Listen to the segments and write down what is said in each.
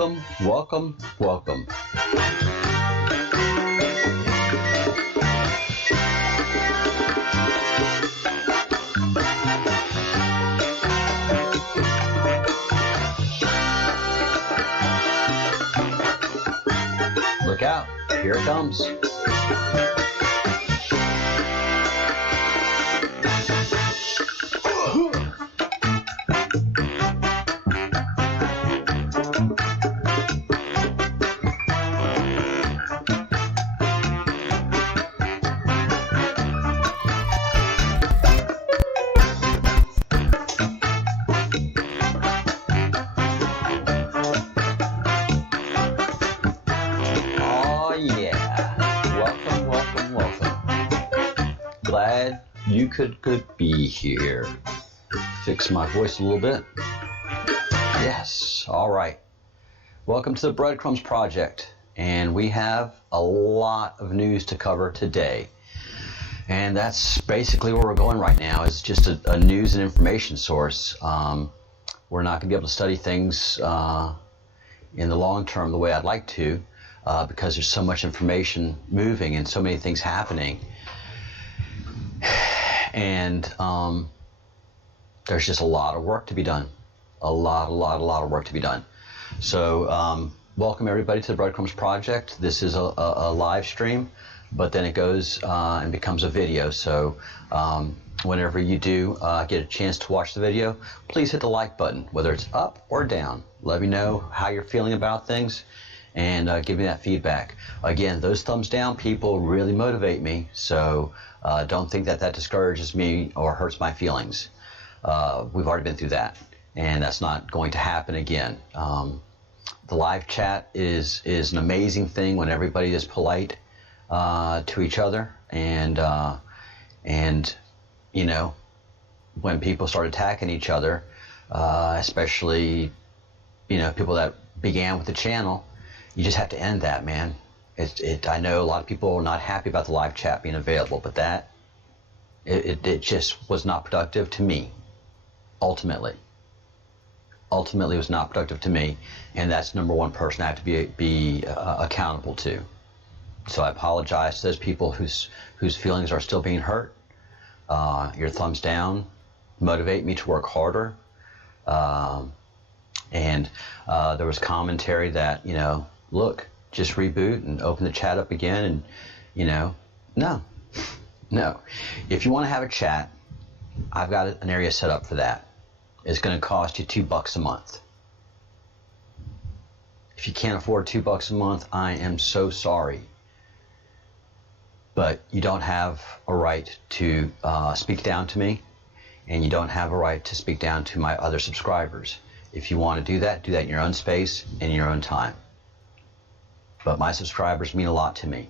Welcome, welcome, welcome. Look out, here it comes. Glad you could be here. Fix my voice a little bit. Yes, all right. Welcome to the Breadcrumbs Project, and we have a lot of news to cover today. And that's basically where we're going right now. It's just a news and information source. We're not going to be able to study things in the long term the way I'd like to because there's so much information moving and so many things happening. And there's just a lot of work to be done. A lot of work to be done. So welcome everybody to the Breadcrumbs Project. This is a live stream, but then it goes and becomes a video. So whenever you do get a chance to watch the video, please hit the like button, whether it's up or down. Let me know how you're feeling about things and give me that feedback. Again, those thumbs down people really motivate me, so don't think that discourages me or hurts my feelings. We've already been through that, and that's not going to happen again. The live chat is an amazing thing when everybody is polite to each other, and you know, when people start attacking each other, especially people that began with the channel, you just have to end that, man. I know a lot of people are not happy about the live chat being available, but it just was not productive to me. Ultimately it was not productive to me, and that's number one person I have to be accountable to. So I apologize to those people whose feelings are still being hurt. Your thumbs down motivate me to work harder. And there was commentary that, look, just reboot and open the chat up again, and no. If you want to have a chat, I've got an area set up for that. It's going to cost you $2 a month. If you can't afford $2 a month, I am so sorry. But you don't have a right to speak down to me, and you don't have a right to speak down to my other subscribers. If you want to do that in your own space, in your own time. But my subscribers mean a lot to me.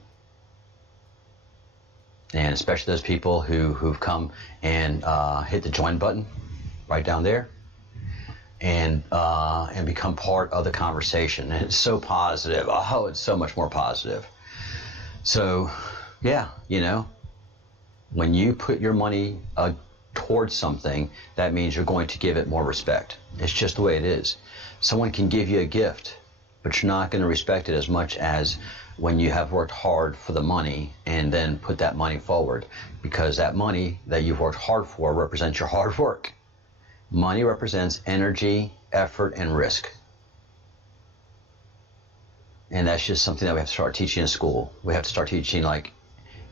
And especially those people who've come and hit the join button right down there and become part of the conversation. And it's so positive. Oh, it's so much more positive. So, yeah, when you put your money towards something, that means you're going to give it more respect. It's just the way it is. Someone can give you a gift, but you're not going to respect it as much as when you have worked hard for the money and then put that money forward, because that money that you've worked hard for represents your hard work. Money represents energy, effort, and risk. And that's just something that we have to start teaching in school. We have to start teaching like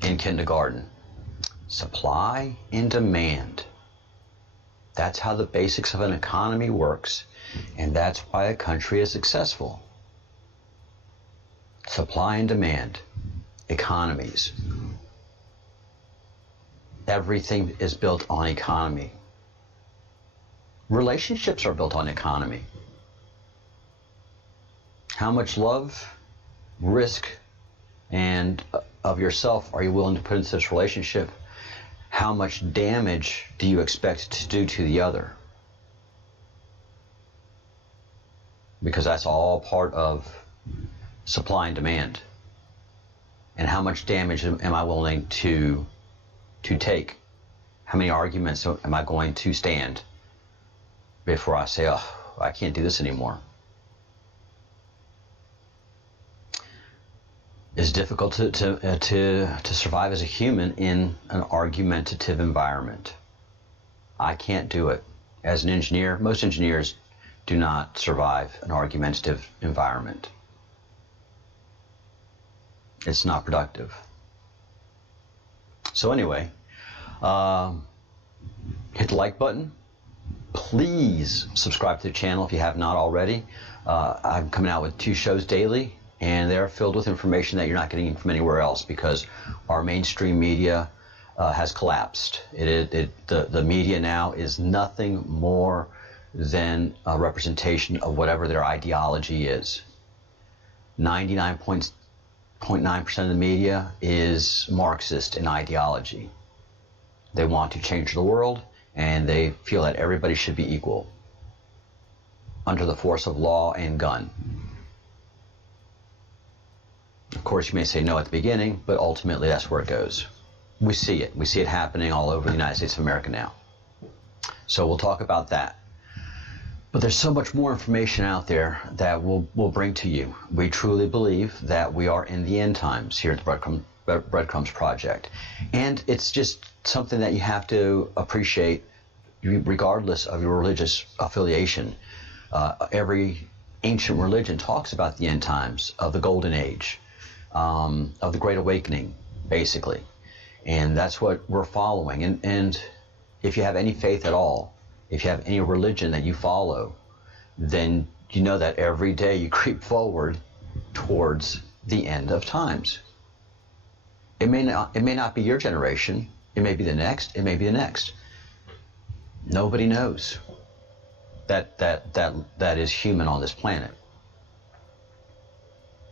in kindergarten. Supply and demand. That's how the basics of an economy works, and that's why a country is successful. Supply and demand, economies. Everything is built on economy. Relationships are built on economy. How much love, risk, and of yourself are you willing to put into this relationship? How much damage do you expect to do to the other? Because that's all part of supply and demand. And how much damage am I willing to take? How many arguments am I going to stand before I say, oh, I can't do this anymore? It's difficult to survive as a human in an argumentative environment. I can't do it. As an engineer, most engineers do not survive an argumentative environment. It's not productive. So anyway, hit the like button. Please subscribe to the channel if you have not already. I'm coming out with 2 shows daily, and they're filled with information that you're not getting from anywhere else because our mainstream media has collapsed. The media now is nothing more than a representation of whatever their ideology is. 99.9% of the media is Marxist in ideology. They want to change the world, and they feel that everybody should be equal under the force of law and gun. Of course, you may say no at the beginning, but ultimately that's where it goes. We see it. We see it happening all over the United States of America now. So we'll talk about that. But there's so much more information out there that we'll bring to you. We truly believe that we are in the end times here at the Breadcrumbs Project. And it's just something that you have to appreciate regardless of your religious affiliation. Every ancient religion talks about the end times, of the golden age, of the Great Awakening, basically. And that's what we're following. And if you have any faith at all, if you have any religion that you follow, then you know that every day you creep forward towards the end of times. It may not be your generation. It may be the next. It may be the next. Nobody knows that is human on this planet.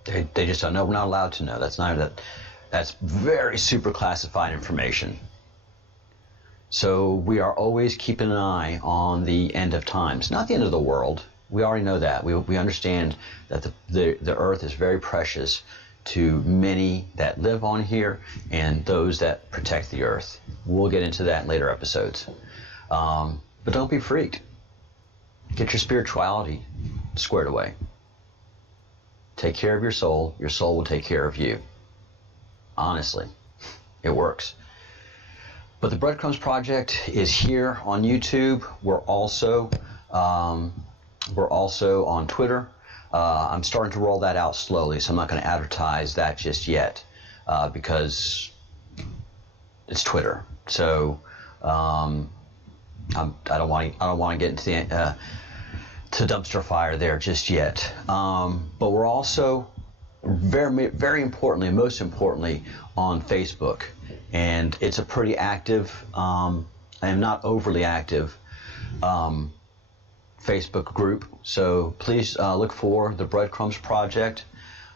They just don't know. We're not allowed to know. That's very super classified information. So we are always keeping an eye on the end of times. Not the end of the world. We already know that. We understand that the earth is very precious to many that live on here and those that protect the earth. We'll get into that in later episodes. But don't be freaked. Get your spirituality squared away. Take care of your soul. Your soul will take care of you. Honestly, it works. But the Breadcrumbs Project is here on YouTube. We're also on Twitter. I'm starting to roll that out slowly, so I'm not going to advertise that just yet because it's Twitter. So I don't want to get into the to dumpster fire there just yet. But we're also very importantly, most importantly, on Facebook. And it's a pretty active, and not overly active, Facebook group. So please look for the Breadcrumbs Project,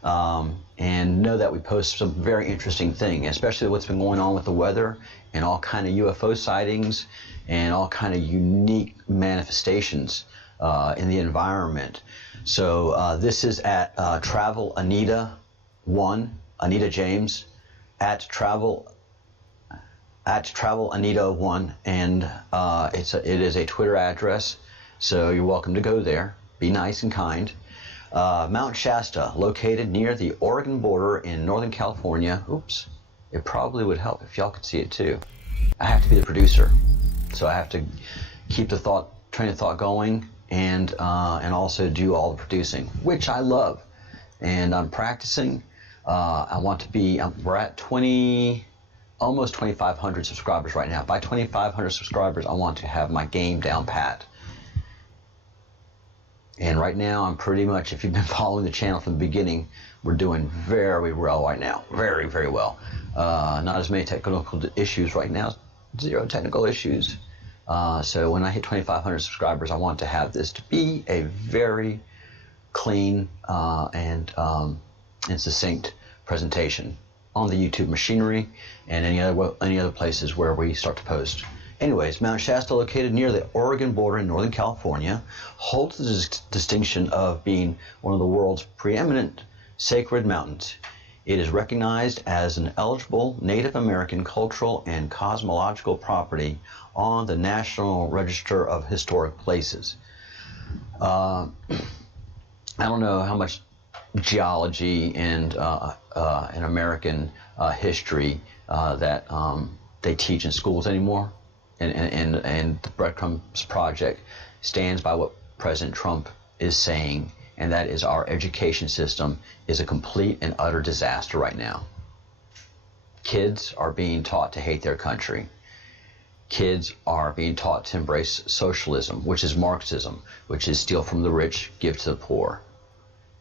and know that we post some very interesting things, especially what's been going on with the weather and all kind of UFO sightings and all kind of unique manifestations in the environment. So this is at Travel Anita 1, Anita James, at Travel Anita 1, and it is a Twitter address, so you're welcome to go there. Be nice and kind. Mount Shasta, located near the Oregon border in Northern California. Oops, it probably would help if y'all could see it too. I have to be the producer, so I have to keep the train of thought going, and also do all the producing, which I love, and I'm practicing. I want to be. We're at almost 2,500 subscribers right now. By 2,500 subscribers, I want to have my game down pat. And right now, I'm pretty much, if you've been following the channel from the beginning, we're doing very well right now. Very, very well. Not as many technical issues right now. 0 technical issues. So when I hit 2,500 subscribers, I want to have this to be a very clean and succinct presentation on the YouTube machinery and any other places where we start to post. Anyways, Mount Shasta, located near the Oregon border in Northern California, holds the distinction of being one of the world's preeminent sacred mountains. It is recognized as an eligible Native American cultural and cosmological property on the National Register of Historic Places. I don't know how much geology and American history that they teach in schools anymore. And the Breadcrumbs Project stands by what President Trump is saying, and that is our education system is a complete and utter disaster right now. Kids are being taught to hate their country. Kids are being taught to embrace socialism, which is Marxism, which is steal from the rich, give to the poor,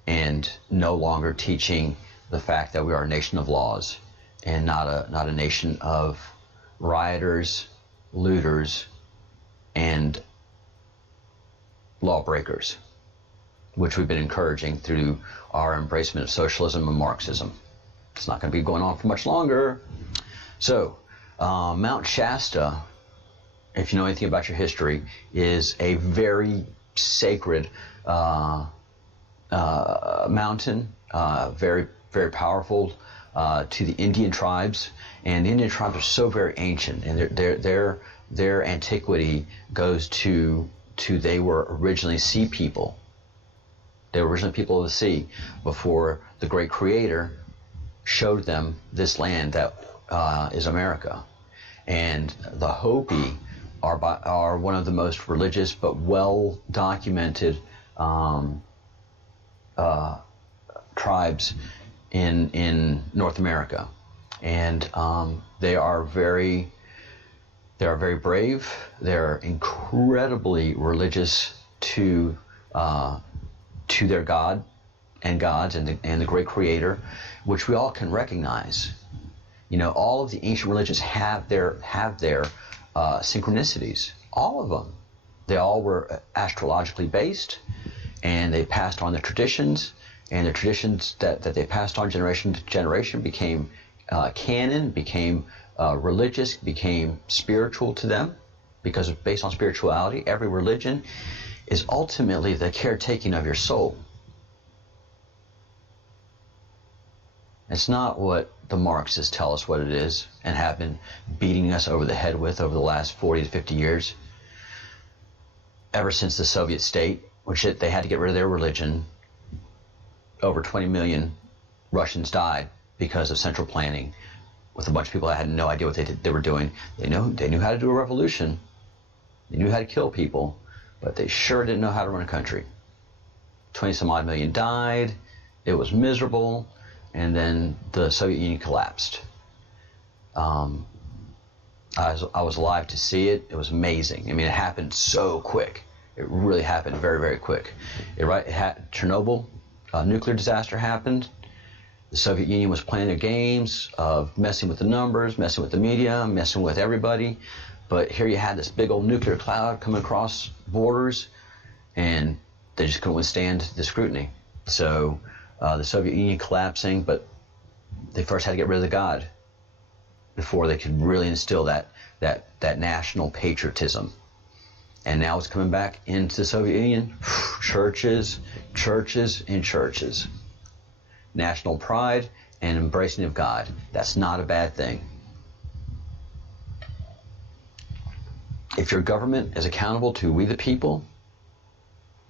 and no longer teaching the fact that we are a nation of laws and not a nation of rioters, looters, and lawbreakers, which we've been encouraging through our embracement of socialism and Marxism. It's not going to be going on for much longer. So, Mount Shasta, if you know anything about your history, is a very sacred mountain, very, very powerful to the Indian tribes. And the Indian tribes are so very ancient, and their antiquity goes to they were originally sea people. They were originally people of the sea before the great creator showed them this land that is America. And the Hopi are one of the most religious but well documented tribes in North America, and they are very brave. They're incredibly religious to their God and gods and the great creator, which we all can recognize. You know, all of the ancient religions have their synchronicities, all of them. They all were astrologically based, and they passed on the traditions, and the traditions that they passed on generation to generation became canon, became religious, became spiritual to them, because it's based on spirituality. Every religion is ultimately the caretaking of your soul. It's not what the Marxists tell us what it is and have been beating us over the head with over the last 40 to 50 years. Ever since the Soviet state, which they had to get rid of their religion, over 20 million Russians died because of central planning with a bunch of people that had no idea what they were doing. They knew how to do a revolution. They knew how to kill people, but they sure didn't know how to run a country. 20 some odd million died. It was miserable. And then the Soviet Union collapsed. I was alive to see it. It was amazing. I mean, it happened so quick. It really happened very, very quick. Chernobyl, nuclear disaster happened. The Soviet Union was playing their games of messing with the numbers, messing with the media, messing with everybody. But here you had this big old nuclear cloud coming across borders, and they just couldn't withstand the scrutiny. So the Soviet Union collapsing, but they first had to get rid of the God before they could really instill that national patriotism. And now it's coming back into the Soviet Union. Churches, and churches. National pride and embracing of God. That's not a bad thing. If your government is accountable to we the people,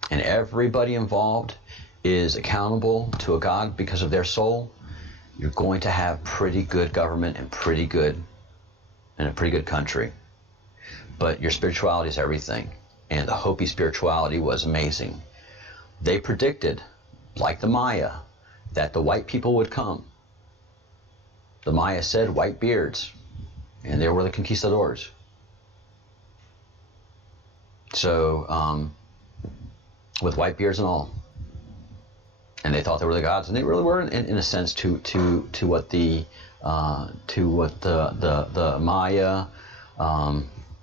and everybody involved is accountable to a God because of their soul, you're going to have pretty good government and a pretty good country. But your spirituality is everything. And the Hopi spirituality was amazing. They predicted, like the Maya, that the white people would come. The Maya said white beards, and they were the conquistadors. So, with white beards and all. And they thought they were the gods, and they really were, in a sense, to what the Maya,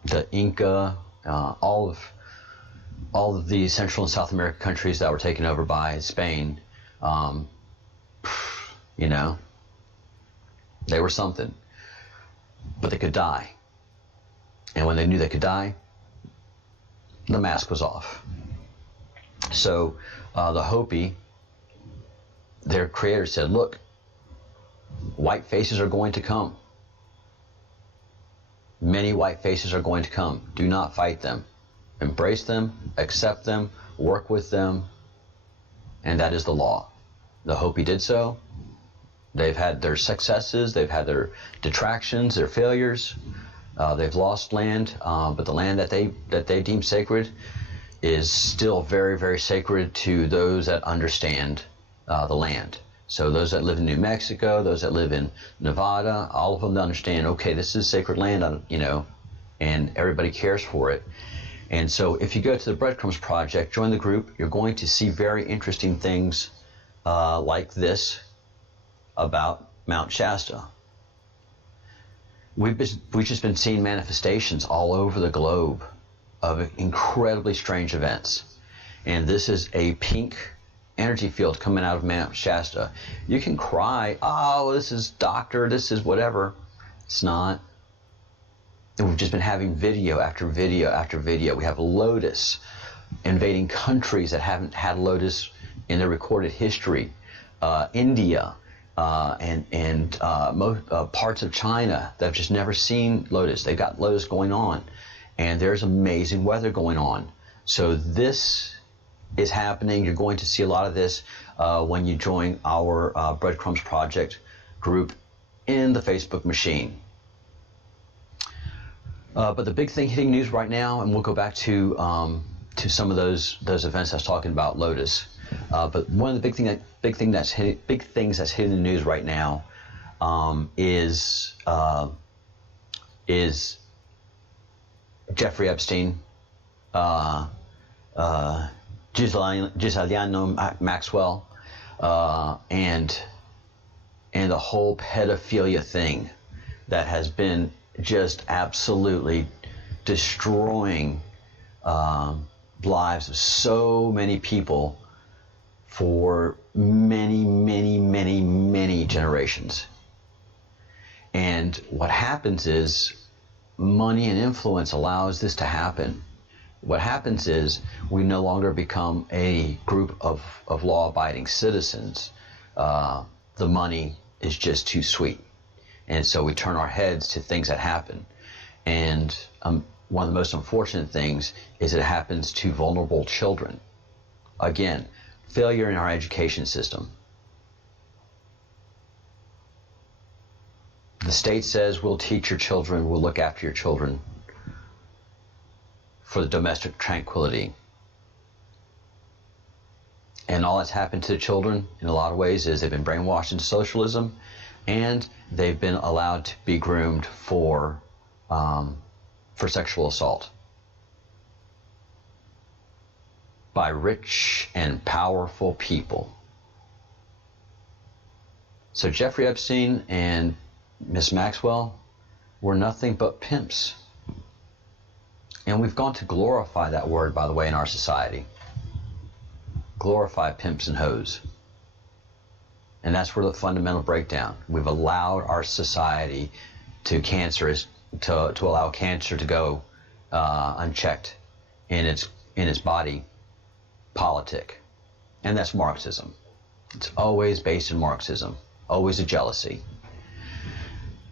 the Inca, all of the Central and South American countries that were taken over by Spain, they were something, but they could die. And when they knew they could die, the mask was off. So the Hopi, their creator said, look, white faces are going to come. Many white faces are going to come. Do not fight them. Embrace them, accept them, work with them, and that is the law. the hope he did so. They've had their successes, they've had their detractions, their failures. They've lost land, but the land that they deem sacred is still very, very sacred to those that understand the land. So those that live in New Mexico, those that live in Nevada, all of them understand, okay, this is sacred land, and everybody cares for it. And so if you go to the Breadcrumbs Project, join the group, you're going to see very interesting things like this about Mount Shasta. We've just been seeing manifestations all over the globe of incredibly strange events. And this is a pink energy field coming out of Mount Shasta. You can cry, oh, this is doctor, this is whatever. It's not. And we've just been having video after video after video. We have Lotus invading countries that haven't had Lotus in their recorded history. India and parts of China that have just never seen Lotus. They've got Lotus going on. And there's amazing weather going on. So this is happening. You're going to see a lot of this when you join our Breadcrumbs Project group in the Facebook machine. But the big thing hitting news right now, and we'll go back to some of those events I was talking about, Lotus. But one of the big things that's hitting the news right now is Jeffrey Epstein, Ghislaine Maxwell, and the whole pedophilia thing that has been just absolutely destroying lives of so many people for many, many, many, many generations. And what happens is money and influence allows this to happen. What happens is we no longer become a group of law-abiding citizens. The money is just too sweet. And so we turn our heads to things that happen. And one of the most unfortunate things is it happens to vulnerable children. Again, failure in our education system. The state says we'll teach your children, we'll look after your children for the domestic tranquility. And all that's happened to the children in a lot of ways is they've been brainwashed into socialism, and they've been allowed to be groomed for sexual assault by rich and powerful people. So Jeffrey Epstein and Miss Maxwell were nothing but pimps. And we've gone to glorify that word, by the way, in our society. Glorify pimps and hoes. And that's where the fundamental breakdown. We've allowed our society to allow cancer to go unchecked in its body politic. And that's Marxism. It's always based in Marxism, always a jealousy.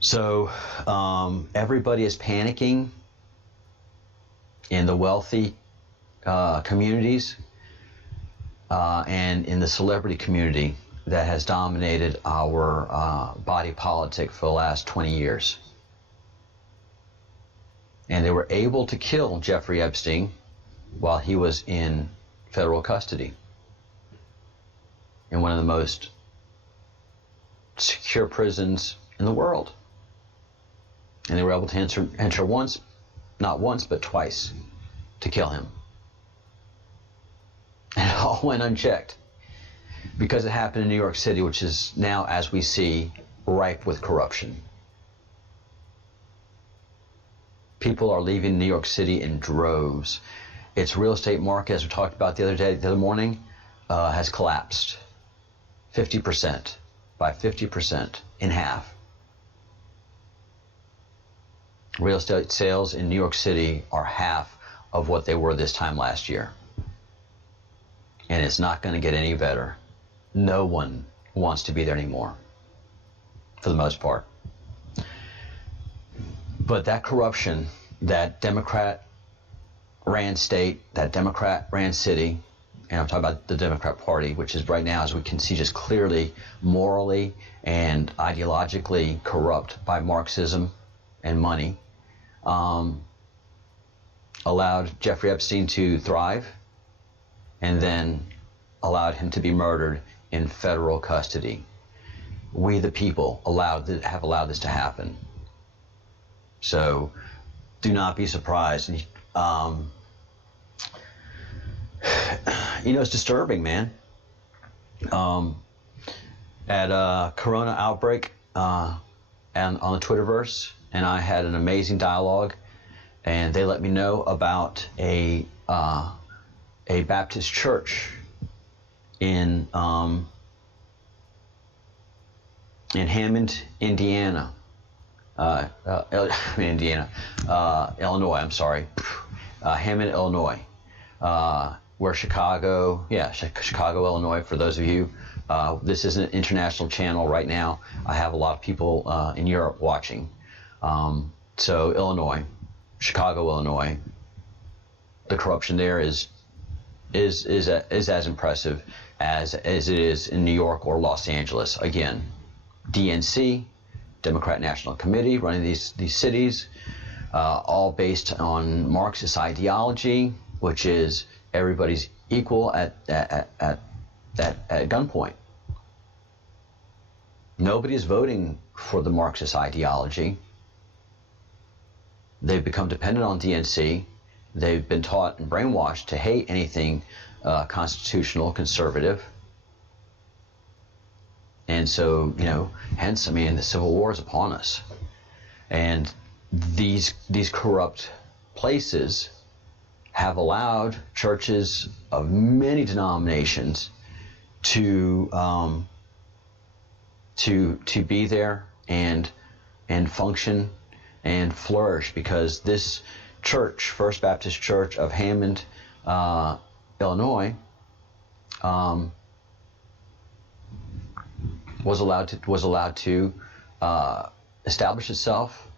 So everybody is panicking in the wealthy communities and in the celebrity community that has dominated our body politic for the last 20 years. And they were able to kill Jeffrey Epstein while he was in federal custody in one of the most secure prisons in the world. And they were able to enter once, not once, but twice, to kill him. And it all went unchecked because it happened in New York City, which is now, as we see, ripe with corruption. People are leaving New York City in droves. Its real estate market, as we talked about the other morning, has collapsed 50%, by 50%, in half. Real estate sales in New York City are half of what they were this time last year. And it's not going to get any better. No one wants to be there anymore, for the most part. But that corruption, that Democrat ran state, that Democrat ran city, and I'm talking about the Democrat Party, which is right now, as we can see, just clearly morally and ideologically corrupt by Marxism and money, allowed Jeffrey Epstein to thrive, and then allowed him to be murdered in federal custody. We, the people, have allowed this to happen. So do not be surprised. It's disturbing, man. At a Corona outbreak and on the Twitterverse, and I had an amazing dialogue, and they let me know about a Baptist church in Hammond, Indiana. Illinois. I'm sorry, Hammond, Illinois. Where Chicago, Illinois. For those of you, this is an international channel right now. I have a lot of people in Europe watching. So Illinois, Chicago, Illinois. The corruption there is as impressive as it is in New York or Los Angeles. Again, DNC, Democrat National Committee, running these cities, all based on Marxist ideology, which is everybody's equal at gunpoint. Nobody is voting for the Marxist ideology. They've become dependent on DNC. They've been taught and brainwashed to hate anything constitutional, conservative. And so, hence, the Civil War is upon us. And these corrupt places have allowed churches of many denominations to be there and function and flourish, because this church, First Baptist Church of Hammond, Illinois, was allowed to establish itself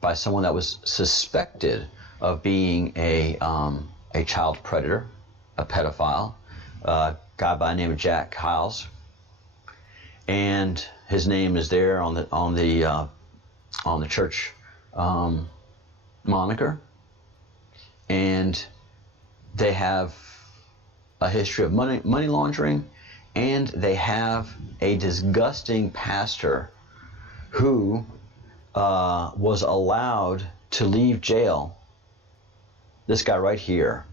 by someone that was suspected of being a child predator, a pedophile, a guy by the name of Jack Hiles, and his name is there on the church moniker, and they have a history of money laundering, and they have a disgusting pastor who was allowed to leave jail. This guy right here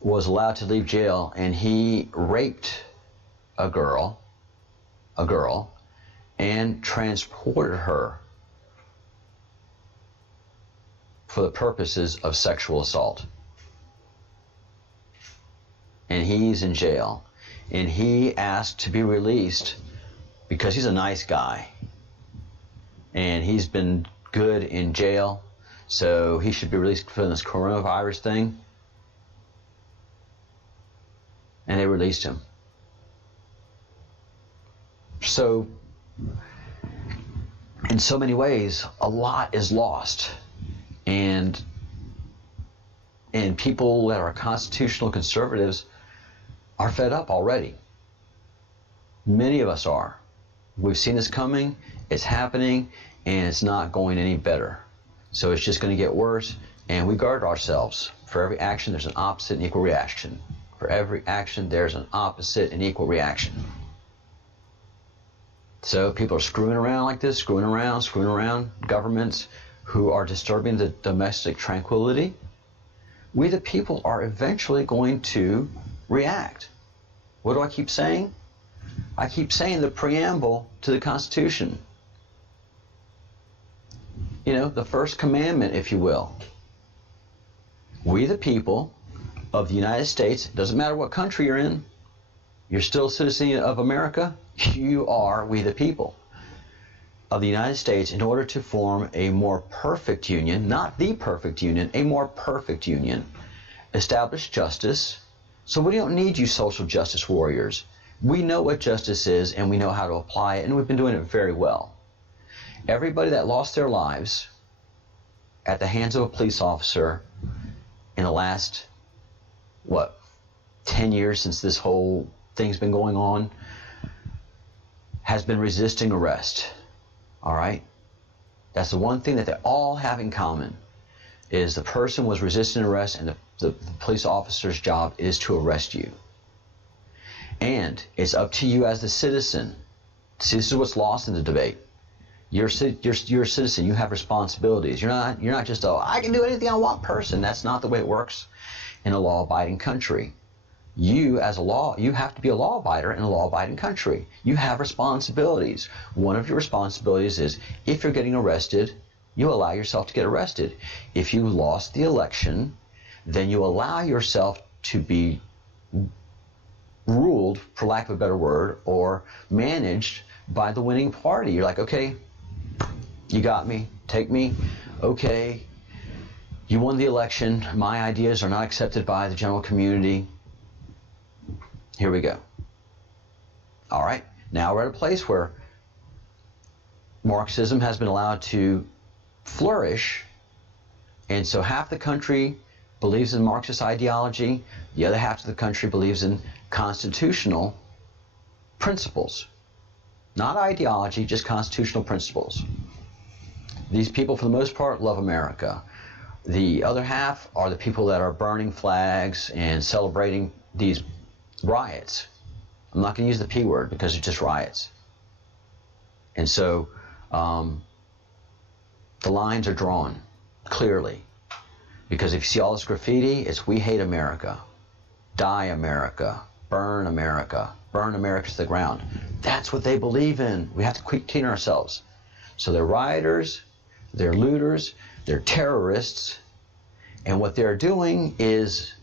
was allowed to leave jail, and he raped a girl, and transported her for the purposes of sexual assault. And he's in jail. And he asked to be released because he's a nice guy. And he's been good in jail, so he should be released for this coronavirus thing. And they released him. So, in so many ways, a lot is lost. And people that are constitutional conservatives are fed up already. Many of us are. We've seen this coming, it's happening, and it's not going any better. So it's just going to get worse, and we guard ourselves. For every action, there's an opposite and equal reaction. For every action, there's an opposite and equal reaction. So people are screwing around like this, screwing around governments who are disturbing the domestic tranquility. We, the people, are eventually going to react. What do I keep saying? I keep saying the preamble to the Constitution. The first commandment, if you will. We, the people of the United States, doesn't matter what country you're in, you're still a citizen of America, you are, we the people of the United States, in order to form a more perfect union, not the perfect union, a more perfect union, establish justice. So we don't need you social justice warriors. We know what justice is, and we know how to apply it, and we've been doing it very well. Everybody that lost their lives at the hands of a police officer in the last, 10 years since this whole thing's been going on has been resisting arrest. All right? That's the one thing that they all have in common, is the person was resisting arrest, and the police officer's job is to arrest you. And it's up to you as the citizen. See, this is what's lost in the debate. You're a citizen. You have responsibilities. You're not just I can do anything I want person. That's not the way it works in a law-abiding country. You have to be a law-abider in a law-abiding country. You have responsibilities. One of your responsibilities is, if you're getting arrested, you allow yourself to get arrested. If you lost the election, then you allow yourself to be ruled, for lack of a better word, or managed by the winning party. You're like, okay, you got me, take me, okay, you won the election, my ideas are not accepted by the general community, here we go. All right, now we're at a place where Marxism has been allowed to flourish, and so half the country believes in Marxist ideology, the other half of the country believes in constitutional principles. Not ideology, just constitutional principles. These people, for the most part, love America. The other half are the people that are burning flags and celebrating these riots. I'm not going to use the P word because it's just riots. And so the lines are drawn clearly. Because if you see all this graffiti, it's "We hate America," "Die America," "Burn America," "Burn America to the ground." That's what they believe in. We have to clean ourselves. So they're rioters, they're looters, they're terrorists, and what they're doing is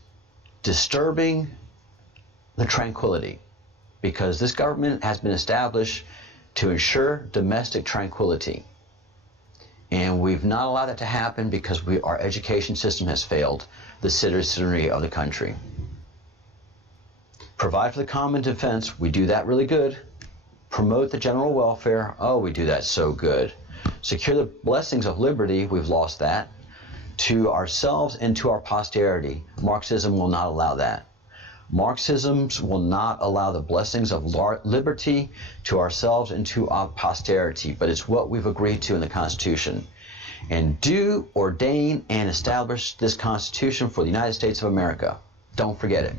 disturbing the tranquility, because this government has been established to ensure domestic tranquility. And we've not allowed that to happen because our education system has failed the citizenry of the country. Provide for the common defense, we do that really good. Promote the general welfare, oh, we do that so good. Secure the blessings of liberty, we've lost that. To ourselves and to our posterity, Marxism will not allow that. Marxism will not allow the blessings of liberty to ourselves and to our posterity, but it's what we've agreed to in the Constitution. And do ordain and establish this Constitution for the United States of America. Don't forget it.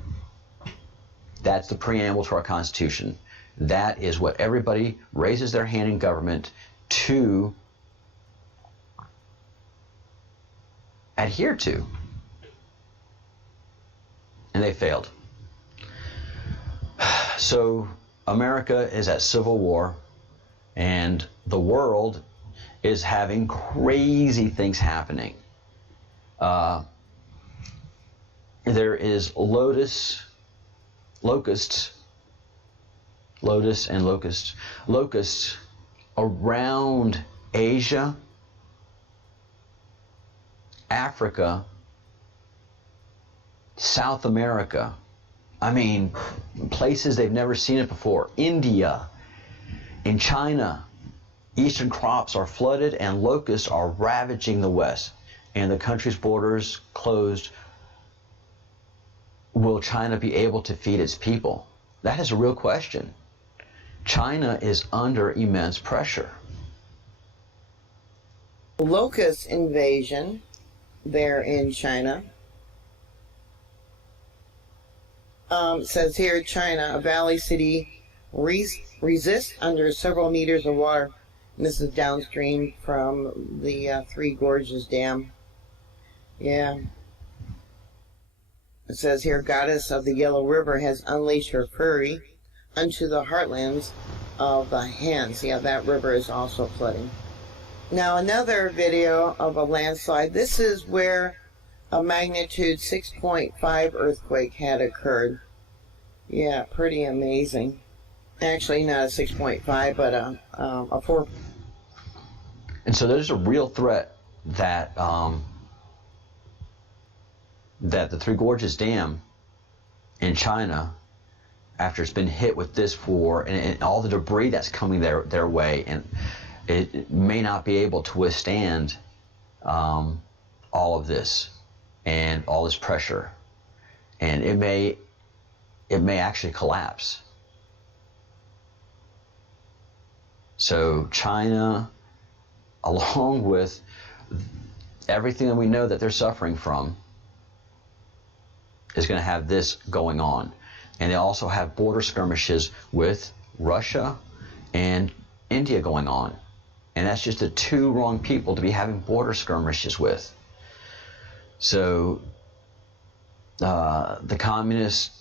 That's the preamble to our Constitution. That is what everybody raises their hand in government to adhere to. And they failed. So America is at civil war, and the world is having crazy things happening. There is locusts around Asia, Africa, South America. I mean, places they've never seen it before. India, in China, eastern crops are flooded and locusts are ravaging the West, and the country's borders closed. Will China be able to feed its people? That is a real question. China is under immense pressure. Locust invasion there in China. Says here, China, a valley city resists under several meters of water. And this is downstream from the Three Gorges Dam. Yeah. It says here, goddess of the Yellow River has unleashed her fury unto the heartlands of the Han's. Yeah, that river is also flooding. Now another video of a landslide. This is where a magnitude 6.5 earthquake had occurred. Yeah, pretty amazing. Actually, not a 6.5, but a 4. And so there's a real threat that that the Three Gorges Dam in China, after it's been hit with this war and all the debris that's coming their way, and it may not be able to withstand all of this and all this pressure, and it may it may actually collapse. So China, along with everything that we know that they're suffering from, is going to have this going on. And they also have border skirmishes with Russia and India going on. And that's just the two wrong people to be having border skirmishes with. So the Communist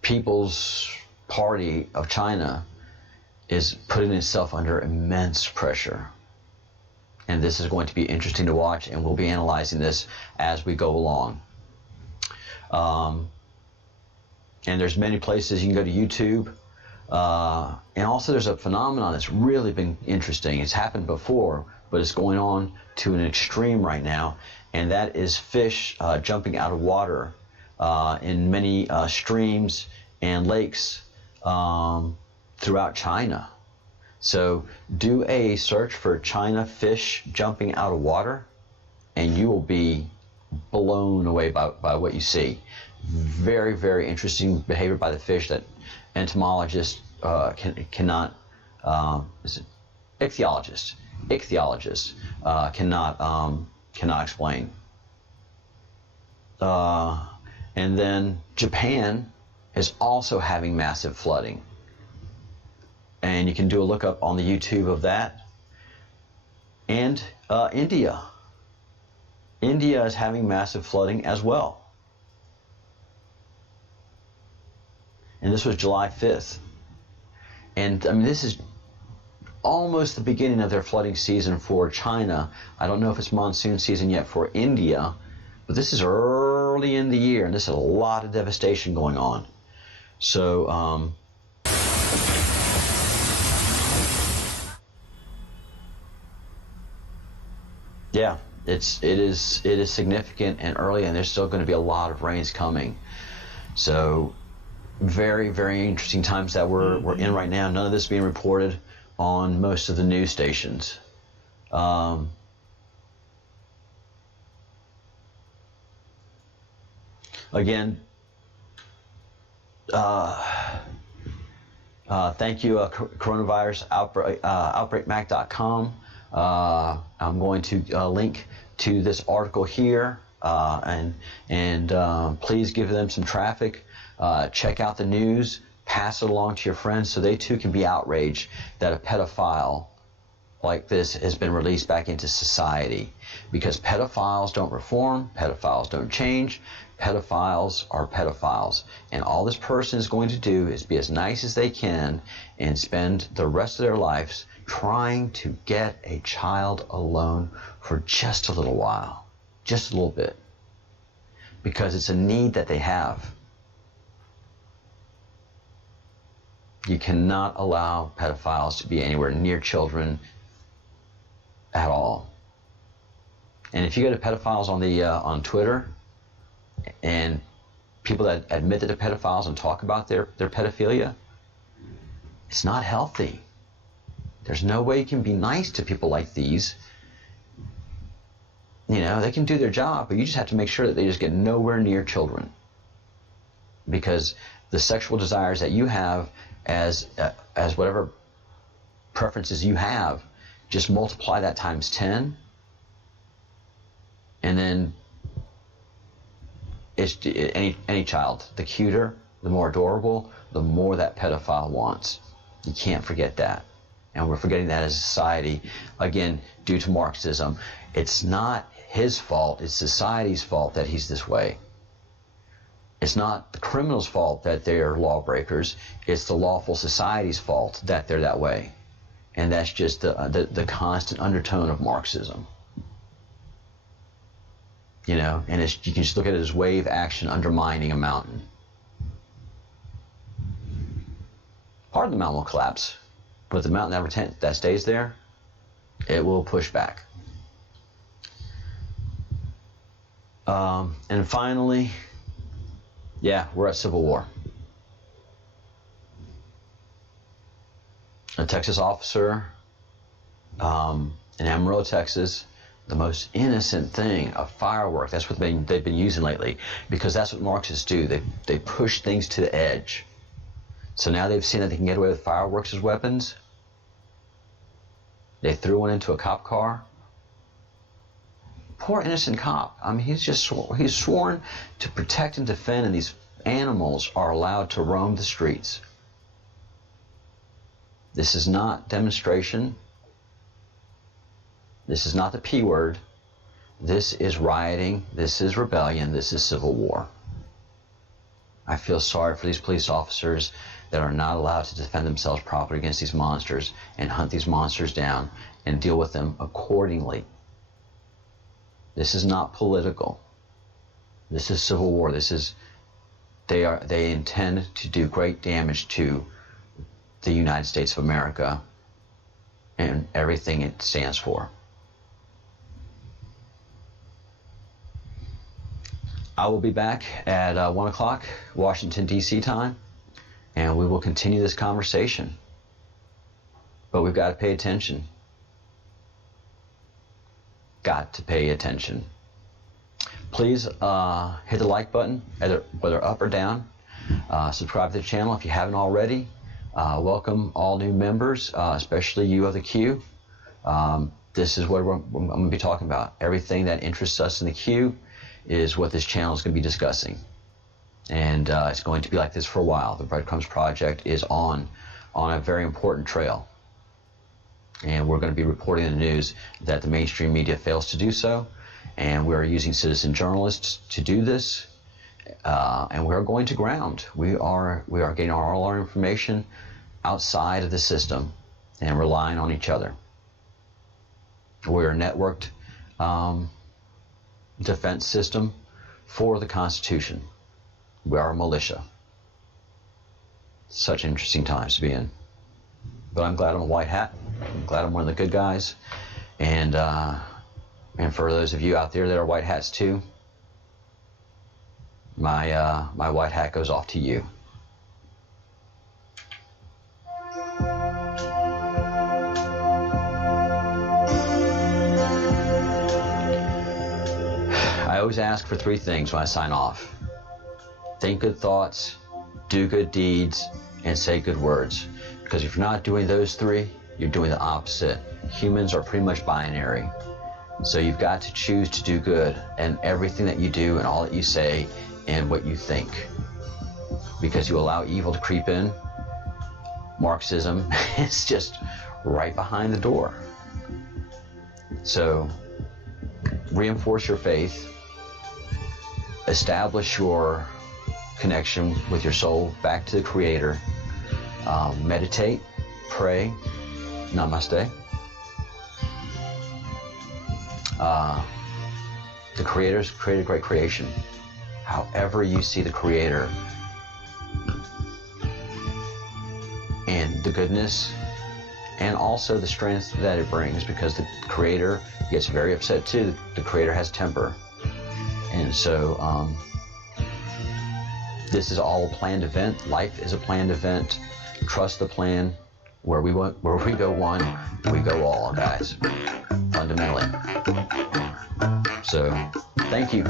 People's Party of China is putting itself under immense pressure. And this is going to be interesting to watch, and we'll be analyzing this as we go along. And there's many places you can go to YouTube. And also there's a phenomenon that's really been interesting. It's happened before, but it's going on to an extreme right now. And that is fish jumping out of water in many streams and lakes throughout China. So do a search for China fish jumping out of water, and you will be blown away by what you see. Very, very interesting behavior by the fish that entomologists cannot, ichthyologists cannot explain. And then Japan is also having massive flooding. And you can do a lookup on the YouTube of that. And India. India is having massive flooding as well. And this was July 5th. And I mean, this is almost the beginning of their flooding season for China. I don't know if it's monsoon season yet for India, but this is early in the year, and this is a lot of devastation going on. So, yeah, it is significant and early, and there's still going to be a lot of rains coming. So, very, very interesting times that we're in right now. None of this being reported on most of the news stations. Again, thank you, coronavirus outbreakmac.com. I'm going to link to this article here, and please give them some traffic. Check out the news, pass it along to your friends so they too can be outraged that a pedophile like this has been released back into society. Because pedophiles don't reform, pedophiles don't change, pedophiles are pedophiles. And all this person is going to do is be as nice as they can and spend the rest of their lives trying to get a child alone for just a little while, just a little bit, because it's a need that they have. You cannot allow pedophiles to be anywhere near children at all. And if you go to pedophiles on Twitter, and people that admit that they're pedophiles and talk about their pedophilia, it's not healthy. There's no way you can be nice to people like these. You know, they can do their job, but you just have to make sure that they just get nowhere near children. Because the sexual desires that you have as whatever preferences you have, just multiply that times 10, and then it's any child. The cuter, the more adorable, the more that pedophile wants. You can't forget that. And we're forgetting that as a society, again, due to Marxism. It's not his fault, it's society's fault that he's this way. It's not the criminal's fault that they're lawbreakers, it's the lawful society's fault that they're that way. And that's just the constant undertone of Marxism. You know, and you can just look at it as wave action undermining a mountain. Part of the mountain will collapse, but the mountain that stays there, it will push back. And finally, yeah, we're at civil war. A Texas officer in Amarillo, Texas, the most innocent thing, a firework. That's what they've been using lately, because that's what Marxists do. They push things to the edge. So now they've seen that they can get away with fireworks as weapons. They threw one into a cop car. Poor innocent cop. I mean, he's sworn to protect and defend, and these animals are allowed to roam the streets. This is not demonstration. This is not the P word. This is rioting. This is rebellion. This is civil war. I feel sorry for these police officers that are not allowed to defend themselves properly against these monsters and hunt these monsters down and deal with them accordingly. This is not political. This is civil war. They intend to do great damage to the United States of America and everything it stands for. I will be back at 1 o'clock Washington, D.C. time, and we will continue this conversation. But we've got to pay attention. Got to pay attention. Please hit the like button, whether up or down. Subscribe to the channel if you haven't already. Welcome all new members, especially you of the queue. This is what I'm going to be talking about. Everything that interests us in the queue is what this channel is going to be discussing. And it's going to be like this for a while. The Breadcrumbs Project is on a very important trail. And we're going to be reporting in the news that the mainstream media fails to do so. And we're using citizen journalists to do this. And we're going to ground. We are getting all our information outside of the system and relying on each other. We're a networked defense system for the Constitution. We are a militia. Such interesting times to be in. But I'm glad I'm a white hat. I'm glad I'm one of the good guys. And for those of you out there that are white hats too, my white hat goes off to you. I always ask for three things when I sign off. Think good thoughts, do good deeds, and say good words. Because if you're not doing those three, you're doing the opposite. Humans are pretty much binary. So you've got to choose to do good in everything that you do and all that you say and what you think. Because you allow evil to creep in, Marxism is just right behind the door. So reinforce your faith, establish your connection with your soul back to the Creator, meditate, pray, namaste. The Creator's created a great creation. However you see the Creator and the goodness and also the strength that it brings, because the Creator gets very upset too. The Creator has temper. And so this is all a planned event. Life is a planned event. Trust the plan. Where we go one, we go all, guys. Fundamentally. So, thank you.